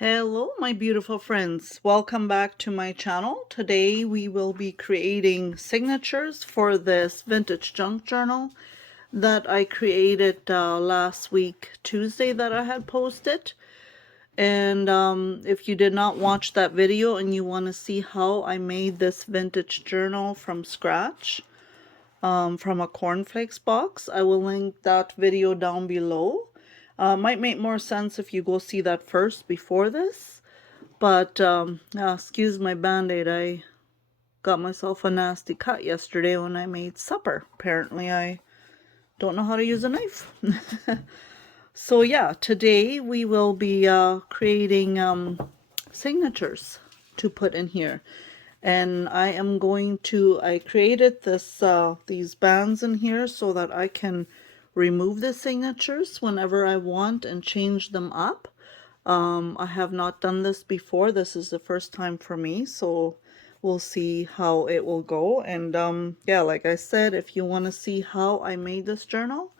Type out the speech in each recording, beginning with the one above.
Hello, my beautiful friends. Welcome back to my channel. Today we will be creating signatures for this vintage junk journal that I created last week, Tuesday, that I had posted. And if you did not watch that video and you want to see how I made this vintage journal from scratch, from a cornflakes box, I will link that video down below. Might make more sense if you go see that first before this. But excuse my band-aid, I got myself a nasty cut yesterday when I made supper. Apparently I don't know how to use a knife. So yeah, today we will be creating signatures to put in here. And I created these bands in here so that I can remove the signatures whenever I want and change them up. I have not done this before. This is the first time for me, so we'll see how it will go. And yeah, like I said, if you want to see how I made this journal,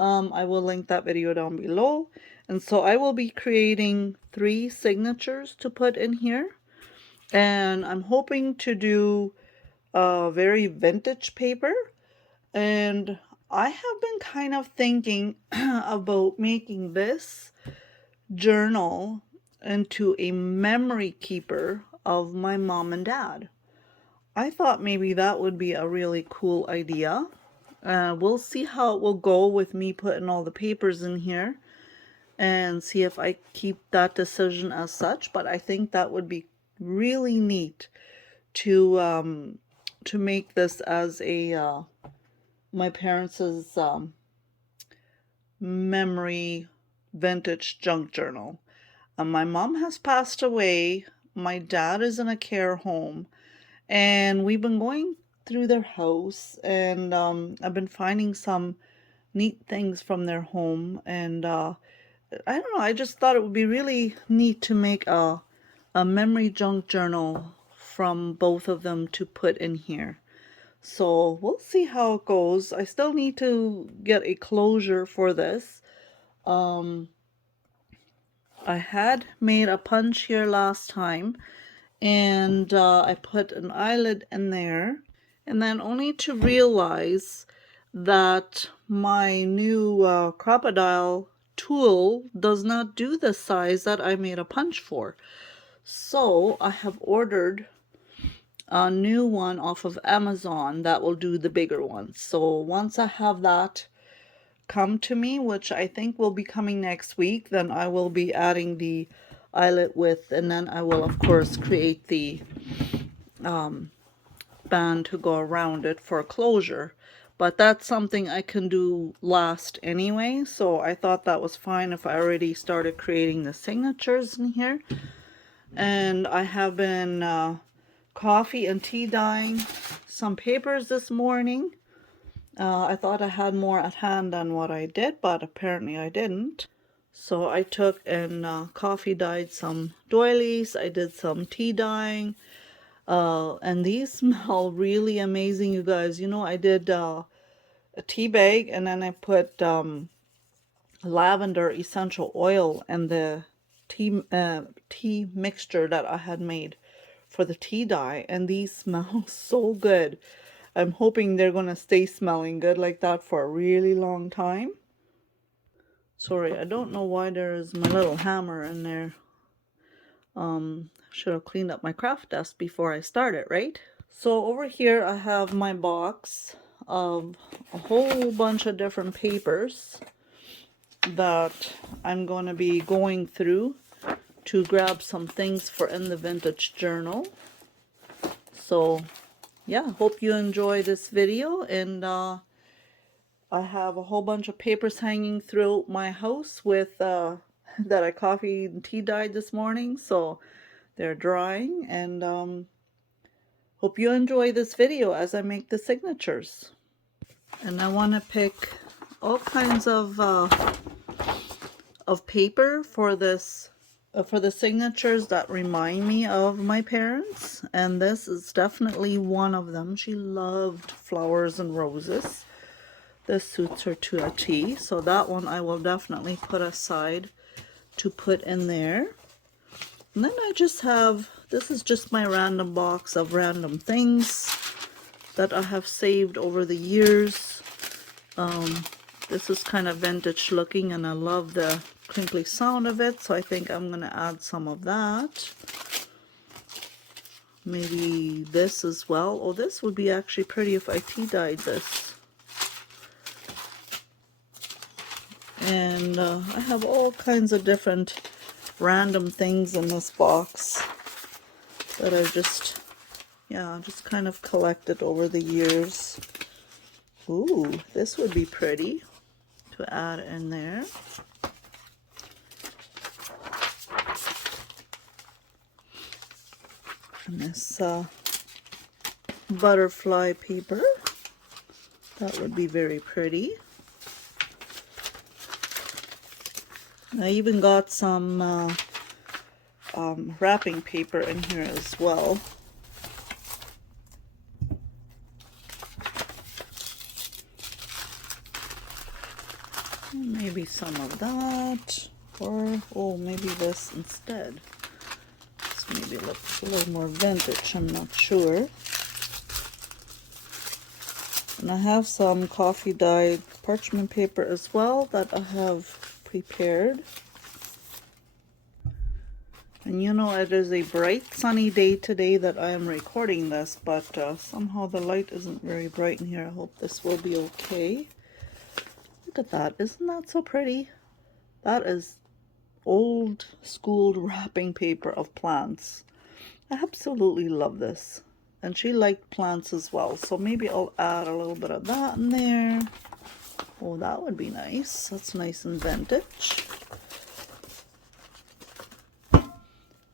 I will link that video down below. And so I will be creating 3 signatures to put in here. And I'm hoping to do a very vintage paper. And I have been kind of thinking about making this journal into a memory keeper of my mom and dad. I thought maybe that would be a really cool idea. We'll see how it will go with me putting all the papers in here and see if I keep that decision as such. But I think that would be really neat to make this as a my parents' memory vintage junk journal. My mom has passed away. My dad is in a care home, and we've been going through their house, and I've been finding some neat things from their home. And I don't know, I just thought it would be really neat to make a memory junk journal from both of them to put in here. So we'll see how it goes. I still need to get a closure for this. Um, I had made a punch here last time, and I put an eyelid in there, and then only to realize that my new crocodile tool does not do the size that I made a punch for. So I have ordered a new one off of Amazon that will do the bigger one. So once I have that come to me, which I think will be coming next week, then I will be adding the eyelet width, and then I will of course create the band to go around it for closure. But that's something I can do last anyway, so I thought that was fine if I already started creating the signatures in here. And I have been coffee and tea dyeing some papers this morning. I thought I had more at hand than what I did, but apparently I didn't. So I took and coffee dyed some doilies. I did some tea dyeing. And these smell really amazing, you guys. You know, I did a tea bag, and then I put lavender essential oil and the tea mixture that I had made for the tea dye, and these smell so good. I'm hoping they're gonna stay smelling good like that for a really long time. Sorry, I don't know why there's my little hammer in there. Should have cleaned up my craft desk before I started, right? So over here I have my box of a whole bunch of different papers that I'm going to be going through to grab some things for in the vintage journal. So yeah, hope you enjoy this video. And I have a whole bunch of papers hanging throughout my house with that I coffee and tea dyed this morning, so they're drying. And hope you enjoy this video as I make the signatures. And I want to pick all kinds of paper for this for the signatures that remind me of my parents, and this is definitely one of them. She loved flowers and roses. This suits her to a T, so that one I will definitely put aside to put in there. And then I just have, this is just my random box of random things that I have saved over the years. This is kind of vintage looking and I love the crinkly sound of it, so I think I'm going to add some of that. Maybe this as well. Oh, this would be actually pretty if I tea dyed this. And I have all kinds of different random things in this box that I just, yeah, just kind of collected over the years. Ooh, this would be pretty to add in there. And this butterfly paper, that would be very pretty. I even got some wrapping paper in here as well. Maybe some of that, or oh, maybe this instead. This maybe looks a little more vintage, I'm not sure. And I have some coffee dyed parchment paper as well that I have prepared. And you know, it is a bright sunny day today that I am recording this, but somehow the light isn't very bright in here. I hope this will be okay. Look at that, isn't that so pretty? That is old school wrapping paper of plants. I absolutely love this. And she liked plants as well, so maybe I'll add a little bit of that in there. Oh, that would be nice. That's nice and vintage.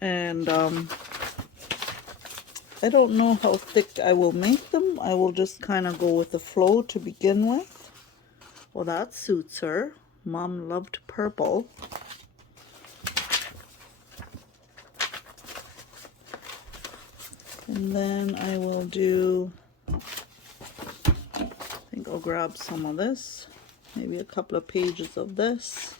And I don't know how thick I will make them. I will just kind of go with the flow to begin with. Well, that suits her. Mom loved purple. And then I will do, I think I'll grab some of this, maybe a couple of pages of this.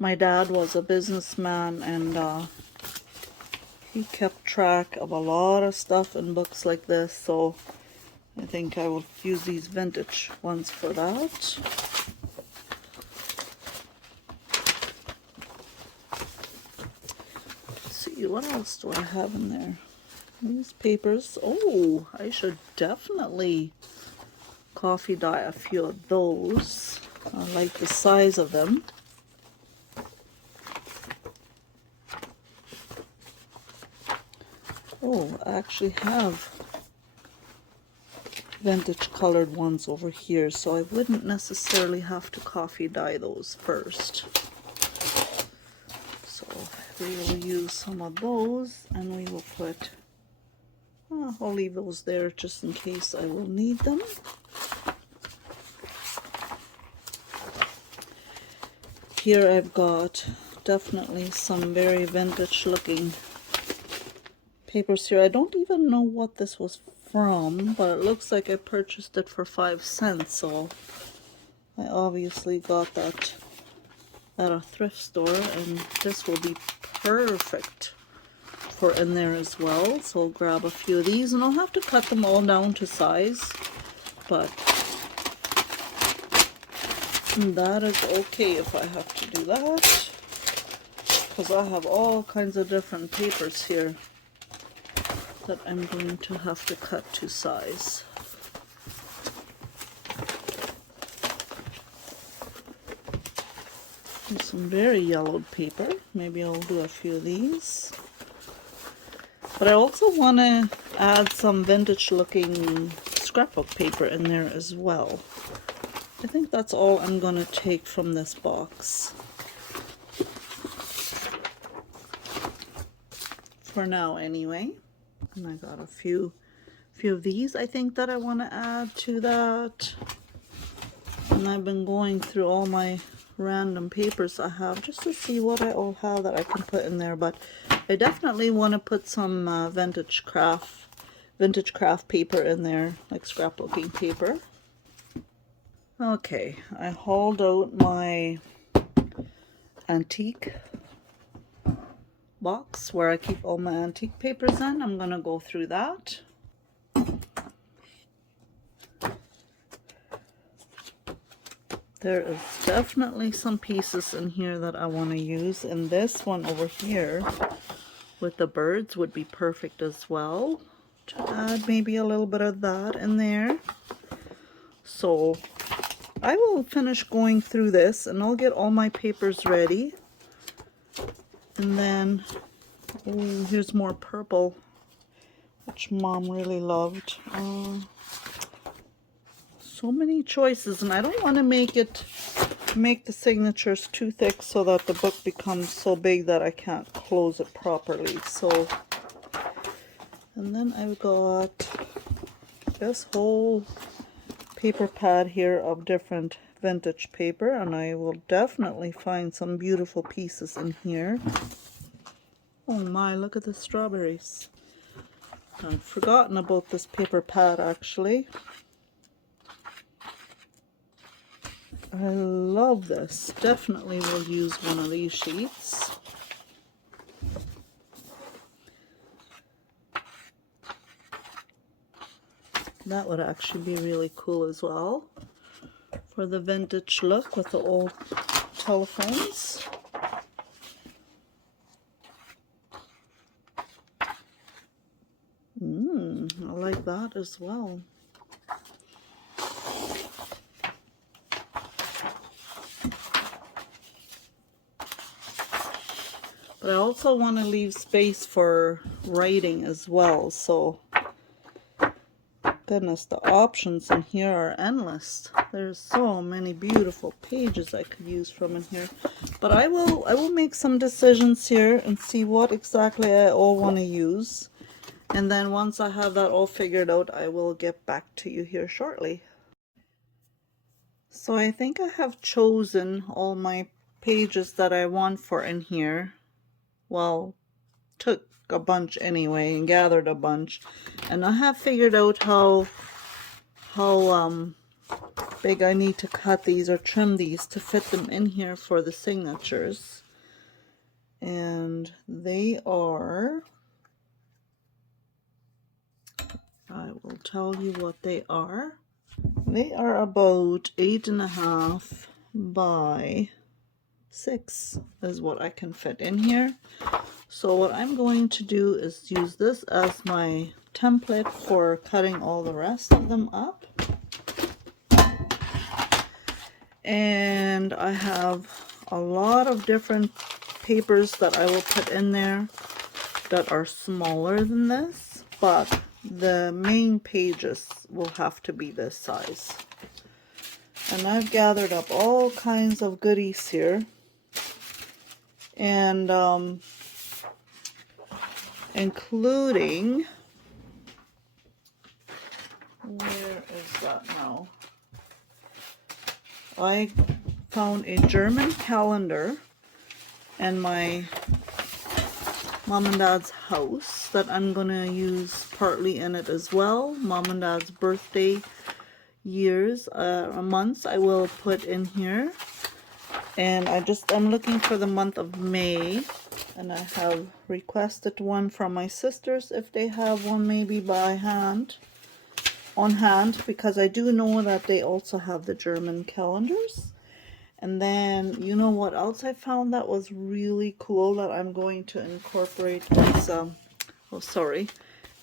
My dad was a businessman and he kept track of a lot of stuff in books like this, so I think I will use these vintage ones for that. Let's see, what else do I have in there? These papers. Oh, I should definitely coffee dye a few of those. I like the size of them. Oh, I actually have vintage colored ones over here, so I wouldn't necessarily have to coffee dye those first. So we will use some of those and we will put, I'll leave those there just in case I will need them. Here I've got definitely some very vintage looking papers here. I don't even know what this was from, but it looks like I purchased it for 5 cents, so I obviously got that at a thrift store, and this will be perfect for in there as well. So I'll grab a few of these, and I'll have to cut them all down to size, but that is okay if I have to do that, because I have all kinds of different papers here that I'm going to have to cut to size. There's some very yellowed paper. Maybe I'll do a few of these. But I also want to add some vintage looking scrapbook paper in there as well. I think that's all I'm going to take from this box for now anyway. And I got a few of these I think that I want to add to that. And I've been going through all my random papers I have just to see what I all have that I can put in there, but I definitely want to put some vintage craft vintage craft paper in there, like scrapbooking paper. Okay, I hauled out my antique box where I keep all my antique papers in. I'm gonna go through that. There is definitely some pieces in here that I want to use, and this one over here with the birds would be perfect as well, to add maybe a little bit of that in there. So I will finish going through this and I'll get all my papers ready. And then, oh, here's more purple, which Mom really loved. So many choices, and I don't want to make the signatures too thick so that the book becomes so big that I can't close it properly. So, and then I've got this whole paper pad here of different vintage paper, and I will definitely find some beautiful pieces in here. Oh my, look at the strawberries. I've forgotten about this paper pad actually. I love this. Definitely will use one of these sheets. That would actually be really cool as well for the vintage look with the old telephones. I like that as well. But I also want to leave space for writing as well, so goodness, the options in here are endless. There's so many beautiful pages I could use from in here. But I will make some decisions here and see what exactly I all want to use. And then once I have that all figured out, I will get back to you here shortly. So I think I have chosen all my pages that I want for in here. Well, took a bunch anyway and gathered a bunch, and I have figured out how big I need to cut these or trim these to fit them in here for the signatures. And they are, I will tell you what they are. They are about 8.5 by 6 is what I can fit in here. So what I'm going to do is use this as my template for cutting all the rest of them up. And I have a lot of different papers that I will put in there that are smaller than this, but the main pages will have to be this size. And I've gathered up all kinds of goodies here, and including, where is that now? I found a German calendar in my mom and dad's house that I'm gonna use partly in it as well. Mom and dad's birthday years, months I will put in here. And I'm looking for the month of May, and I have requested one from my sisters if they have one maybe on hand, because I do know that they also have the German calendars. And then, you know what else I found that was really cool that I'm going to incorporate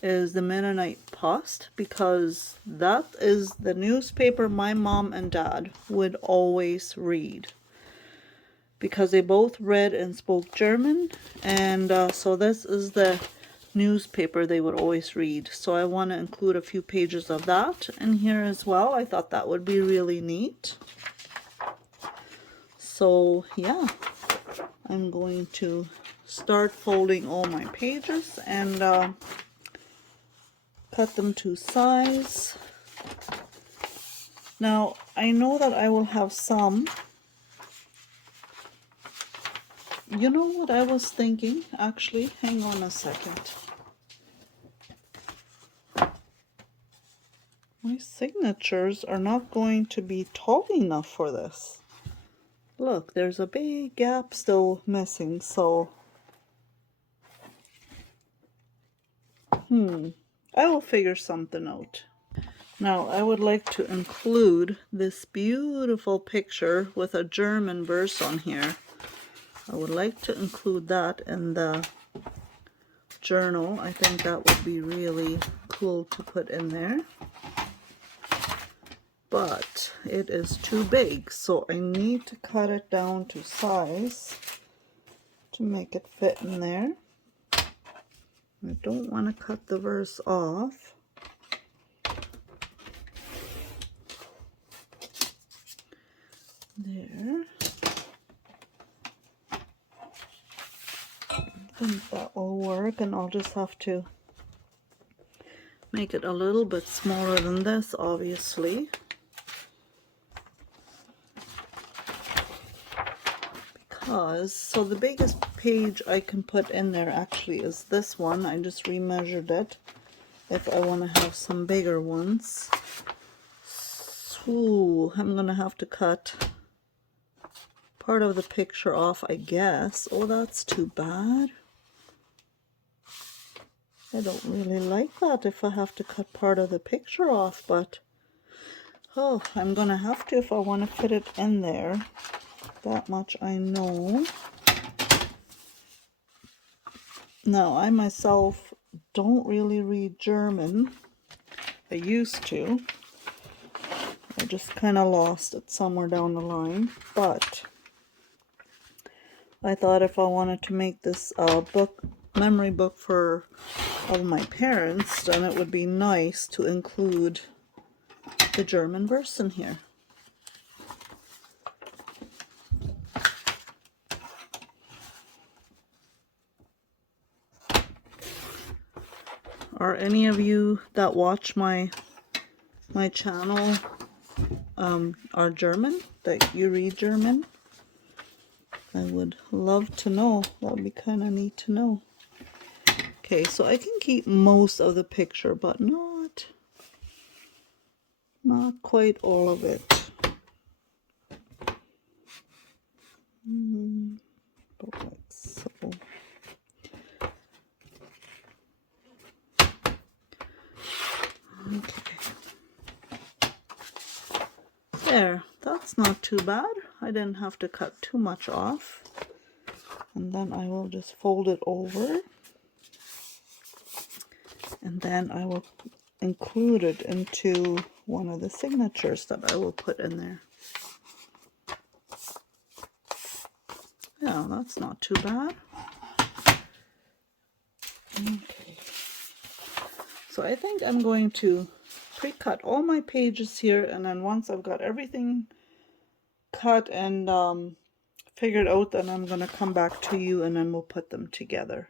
is the Mennonite Post, because that is the newspaper my mom and dad would always read, because they both read and spoke German, and so this is the newspaper they would always read. So I want to include a few pages of that in here as well. I thought that would be really neat. So yeah, I'm going to start folding all my pages and cut them to size. Now I know that I will have some. You know what I was thinking, actually? Hang on a second. My signatures are not going to be tall enough for this. Look, there's a big gap still missing, so I will figure something out. Now, I would like to include this beautiful picture with a German verse on here. I would like to include that in the journal. I think that would be really cool to put in there. But it is too big, so I need to cut it down to size to make it fit in there. I don't want to cut the verse off. There. I think that will work, and I'll just have to make it a little bit smaller than this, obviously. So the biggest page I can put in there actually is this one. I just remeasured it if I want to have some bigger ones. So I'm gonna have to cut part of the picture off, I guess. Oh, that's too bad. I don't really like that if I have to cut part of the picture off, but oh, I'm gonna have to if I want to fit it in there. That much I know. Now, I myself don't really read German. I used to. I just kind of lost it somewhere down the line. But I thought if I wanted to make this memory book of my parents, then it would be nice to include the German verse in here. Are any of you that watch my channel are German, that you read German? I would love to know. That would be kind of neat to know. Okay, so I can keep most of the picture, but not quite all of it. But like so. Okay. There, that's not too bad. I didn't have to cut too much off. And then I will just fold it over. And then I will include it into one of the signatures that I will put in there. Yeah, that's not too bad. Okay. So I think I'm going to pre-cut all my pages here, and then once I've got everything cut and figured out, then I'm going to come back to you and then we'll put them together.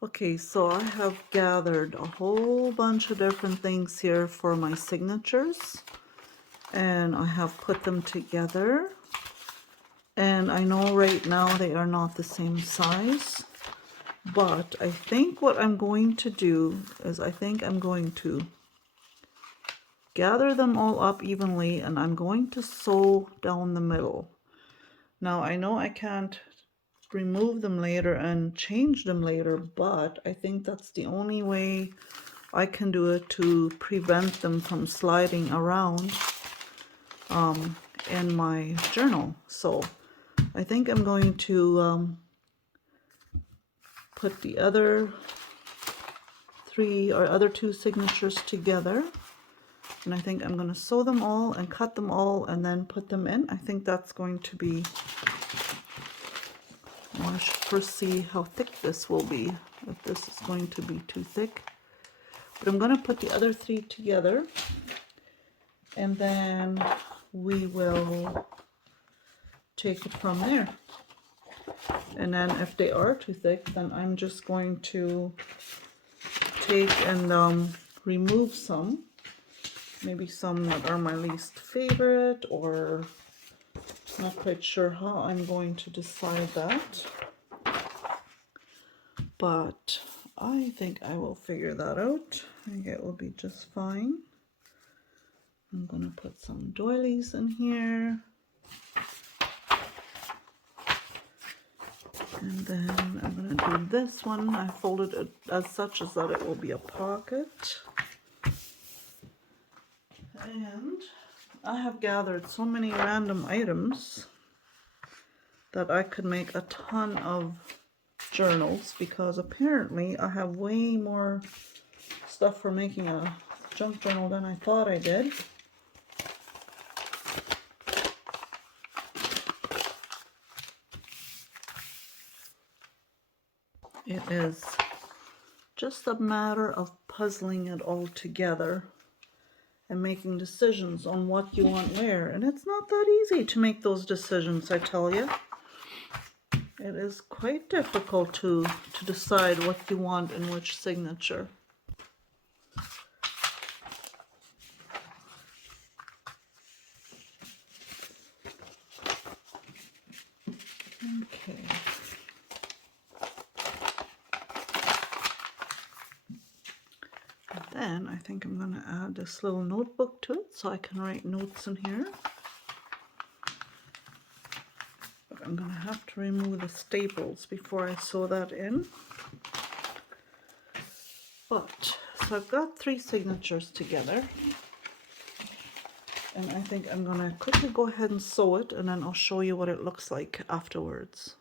Okay, so I have gathered a whole bunch of different things here for my signatures, and I have put them together. And I know right now they are not the same size, but I think what I'm going to do is I think I'm going to gather them all up evenly, and I'm going to sew down the middle. Now I know I can't remove them later and change them later, but I think that's the only way I can do it to prevent them from sliding around in my journal. So I think I'm going to put the other two signatures together, and I think I'm going to sew them all and cut them all and then put them in. I think that's going to be, well, I should first see how thick this will be, if this is going to be too thick. But I'm going to put the other three together, and then we will take it from there. And then if they are too thick, then I'm just going to take and remove some. Maybe some that are my least favorite, or not quite sure how I'm going to decide that. But I think I will figure that out. I think it will be just fine. I'm going to put some doilies in here. And then I'm going to do this one. I folded it as such as that it will be a pocket. And I have gathered so many random items that I could make a ton of journals, because apparently I have way more stuff for making a junk journal than I thought I did. It is just a matter of puzzling it all together and making decisions on what you want where. And it's not that easy to make those decisions, I tell you. It is quite difficult to decide what you want in which signature. Okay. Then I think I'm going to add this little notebook to it so I can write notes in here. But I'm going to have to remove the staples before I sew that in. But, so I've got 3 signatures together. And I think I'm going to quickly go ahead and sew it, and then I'll show you what it looks like afterwards.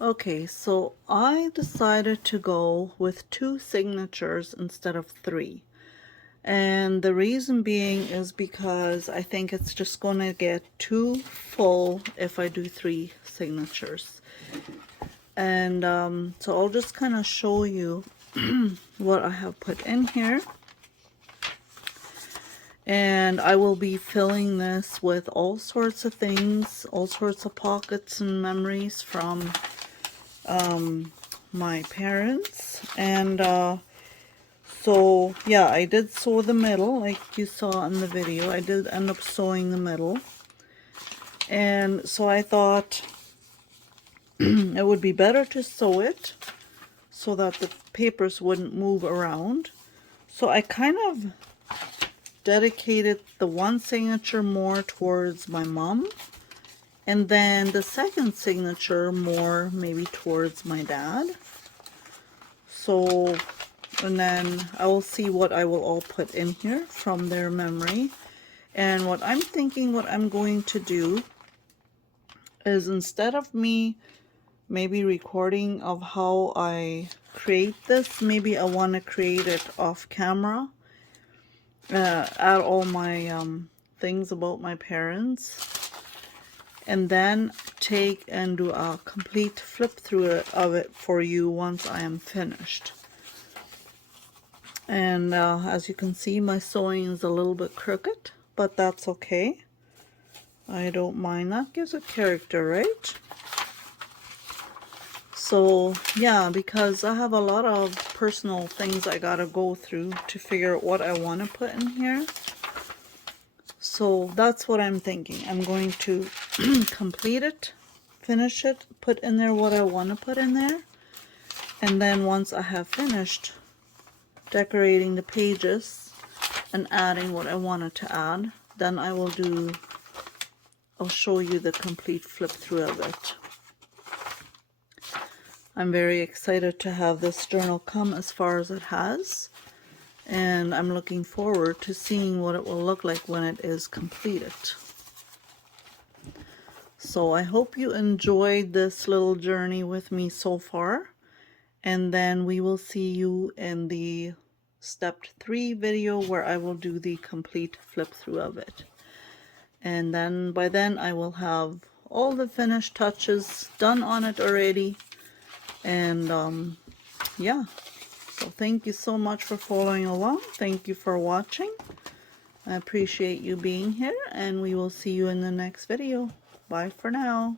Okay, so I decided to go with 2 signatures instead of 3. And the reason being is because I think it's just going to get too full if I do 3 signatures. And so I'll just kind of show you what I have put in here. And I will be filling this with all sorts of things, all sorts of pockets and memories from my parents. And so yeah, I did sew the middle like you saw in the video. I did end up sewing the middle, and so I thought it would be better to sew it so that the papers wouldn't move around. So I kind of dedicated the one signature more towards my mom, and then the second signature more maybe towards my dad. So, and then I will see what I will all put in here from their memory. And what I'm thinking, what I'm going to do is, instead of me maybe recording of how I create this, maybe I want to create it off camera, add all my things about my parents, and then take and do a complete flip through of it for you once I am finished. And as you can see, my sewing is a little bit crooked, but that's okay. I don't mind. That gives it character, right? So yeah, because I have a lot of personal things I gotta go through to figure out what I want to put in here. So that's what I'm thinking. I'm going to complete it, finish it, put in there what I want to put in there, and then once I have finished decorating the pages and adding what I wanted to add, then I'll show you the complete flip through of it. I'm very excited to have this journal come as far as it has, and I'm looking forward to seeing what it will look like when it is completed. So I hope you enjoyed this little journey with me so far, and then we will see you in the step 3 video where I will do the complete flip through of it. And then by then I will have all the finished touches done on it already. And yeah, So thank you so much for following along. Thank you for watching. I appreciate you being here, and we will see you in the next video. Bye for now.